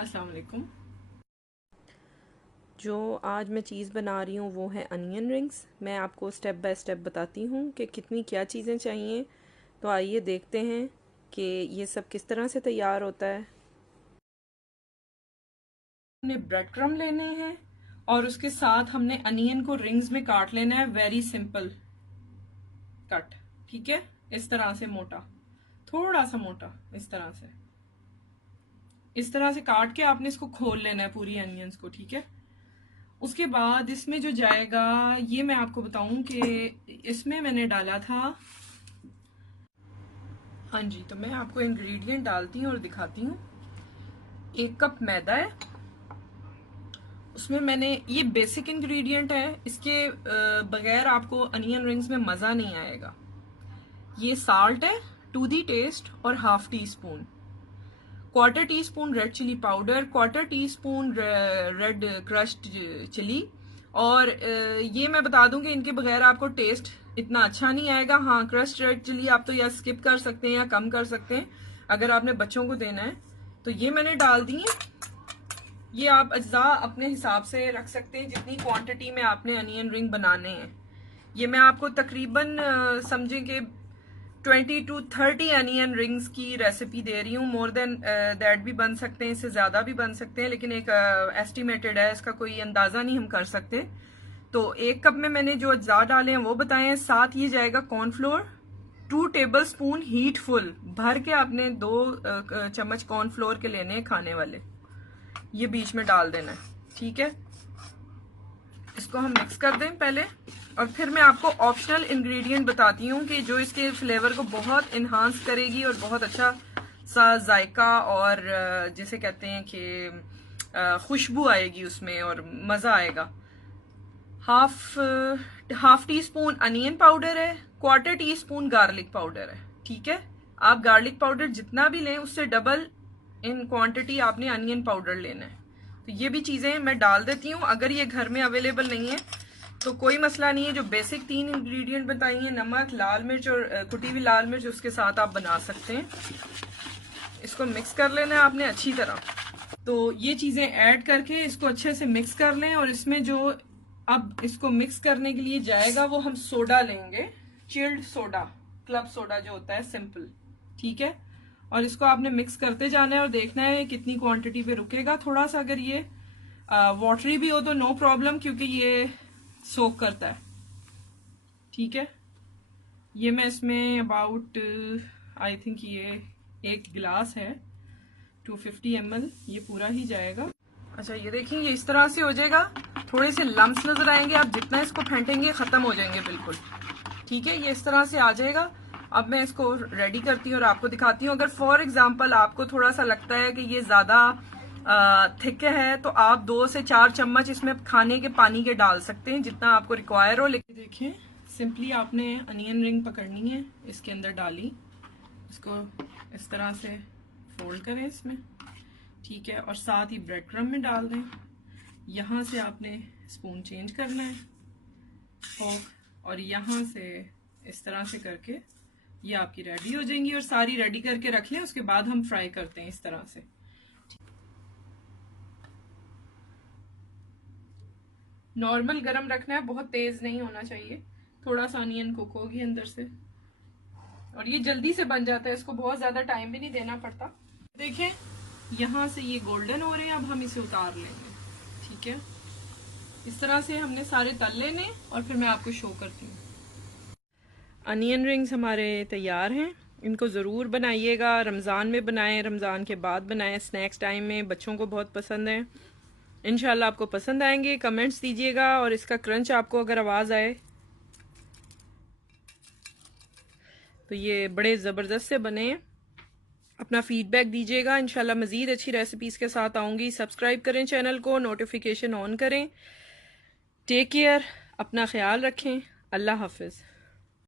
अस्सलाम वालेकुम। जो आज मैं चीज़ बना रही हूँ वो है अनियन रिंग्स। मैं आपको स्टेप बाय स्टेप बताती हूँ कि कितनी क्या चीज़ें चाहिए। तो आइए देखते हैं कि ये सब किस तरह से तैयार होता है। हमने ब्रेड क्रम्ब लेने हैं और उसके साथ हमने अनियन को रिंग्स में काट लेना है। वेरी सिंपल कट, ठीक है। इस तरह से मोटा, थोड़ा सा मोटा, इस तरह से काट के आपने इसको खोल लेना है पूरी अनियंस को, ठीक है। उसके बाद इसमें जो जाएगा ये मैं आपको बताऊं कि इसमें मैंने डाला था। हाँ जी, तो मैं आपको इंग्रेडिएंट डालती हूँ और दिखाती हूँ। 1 कप मैदा है, उसमें मैंने ये बेसिक इंग्रेडिएंट है, इसके बगैर आपको अनियन रिंग्स में मज़ा नहीं आएगा। ये साल्ट है टू दी टेस्ट और half teaspoon, 1/4 teaspoon red chilli powder, 1/4 teaspoon red crushed chilli. और ये मैं बता दूं कि इनके बगैर आपको टेस्ट इतना अच्छा नहीं आएगा। हाँ, क्रश्ड रेड चिली आप तो या स्किप कर सकते हैं या कम कर सकते हैं अगर आपने बच्चों को देना है। तो ये मैंने डाल दी है। ये आप अज्जा अपने हिसाब से रख सकते हैं जितनी क्वांटिटी में आपने अनियन रिंग बनाने हैं। ये मैं आपको तकरीबन समझें कि 20 to 30 अनियन रिंग्स की रेसिपी दे रही हूँ। मोर देन दैट भी बन सकते हैं, इससे ज़्यादा भी बन सकते हैं, लेकिन एक एस्टिमेटेड है, इसका कोई अंदाज़ा नहीं हम कर सकते। तो 1 कप में मैंने जो अज्जा डाले हैं वो बताए हैं। साथ ये जाएगा cornflour, 2 table spoon heat full भर के आपने 2 चम्मच कॉर्नफ्लोर के लेने हैं खाने वाले, ये बीच में डाल देना है, ठीक है। इसको हम मिक्स कर दें पहले, और फिर मैं आपको ऑप्शनल इंग्रेडिएंट बताती हूँ कि जो इसके फ्लेवर को बहुत इन्हांस करेगी और बहुत अच्छा सा जायका और जिसे कहते हैं कि खुशबू आएगी उसमें और मज़ा आएगा। Half half tea spoon onion powder है, 1/4 टी स्पून गार्लिक पाउडर है, ठीक है। आप गार्लिक पाउडर जितना भी लें उससे डबल इन क्वांटिटी आपने अनियन पाउडर लेना है। तो ये भी चीज़ें मैं डाल देती हूँ। अगर ये घर में अवेलेबल नहीं है तो कोई मसला नहीं है। जो बेसिक 3 इंग्रेडिएंट बताई हैं, नमक, लाल मिर्च और कुटी हुई लाल मिर्च, उसके साथ आप बना सकते हैं। इसको मिक्स कर लेना है आपने अच्छी तरह। तो ये चीज़ें ऐड करके इसको अच्छे से मिक्स कर लें। और इसमें जो अब इसको मिक्स करने के लिए जाएगा वो हम सोडा लेंगे, चिल्ड सोडा, क्लब सोडा जो होता है सिंपल, ठीक है। और इसको आपने मिक्स करते जाना है और देखना है कितनी क्वांटिटी पे रुकेगा। थोड़ा सा अगर ये वाटरी भी हो तो नो प्रॉब्लम, क्योंकि ये सोक करता है, ठीक है। ये मैं इसमें अबाउट आई थिंक ये 1 गिलास है, 250 ml, ये पूरा ही जाएगा। अच्छा, ये देखिए ये इस तरह से हो जाएगा। थोड़े से लम्स नजर आएंगे, आप जितना इसको फेंटेंगे खत्म हो जाएंगे बिल्कुल, ठीक है। ये इस तरह से आ जाएगा। अब मैं इसको रेडी करती हूँ और आपको दिखाती हूँ। अगर फॉर एग्जांपल आपको थोड़ा सा लगता है कि ये ज्यादा थिक है तो आप 2 से 4 चम्मच इसमें खाने के पानी के डाल सकते हैं, जितना आपको रिक्वायर हो। लेकिन देखिए, सिंपली आपने अनियन रिंग पकड़नी है, इसके अंदर डाली, इसको इस तरह से फोल्ड करें इसमें, ठीक है। और साथ ही ब्रेड क्रम्ब में डाल दें। यहाँ से आपने स्पून चेंज करना है फोक, और यहाँ से इस तरह से करके ये आपकी रेडी हो जाएंगी। और सारी रेडी करके रख लें, उसके बाद हम फ्राई करते हैं इस तरह से। नॉर्मल गरम रखना है, बहुत तेज नहीं होना चाहिए। थोड़ा सा अनियन कुक होगी अंदर से, और ये जल्दी से बन जाता है, इसको बहुत ज्यादा टाइम भी नहीं देना पड़ता। देखें, यहाँ से ये गोल्डन हो रहे हैं, अब हम इसे उतार लेंगे, ठीक है। इस तरह से हमने सारे तल लेने और फिर मैं आपको शो करती हूँ। अनियन रिंग्स हमारे तैयार हैं। इनको ज़रूर बनाइएगा, रमज़ान में बनाएं, रमज़ान के बाद बनाएं, स्नैक्स टाइम में बच्चों को बहुत पसंद है। इंशाल्लाह आपको पसंद आएंगे। कमेंट्स दीजिएगा, और इसका क्रंच आपको अगर आवाज़ आए तो ये बड़े ज़बरदस्त से बने हैं। अपना फीडबैक दीजिएगा। इंशाल्लाह मज़ीद अच्छी रेसिपीज़ के साथ आऊँगी। सब्सक्राइब करें चैनल को, नोटिफिकेशन ऑन करें। टेक केयर, अपना ख्याल रखें। अल्लाह हाफिज़।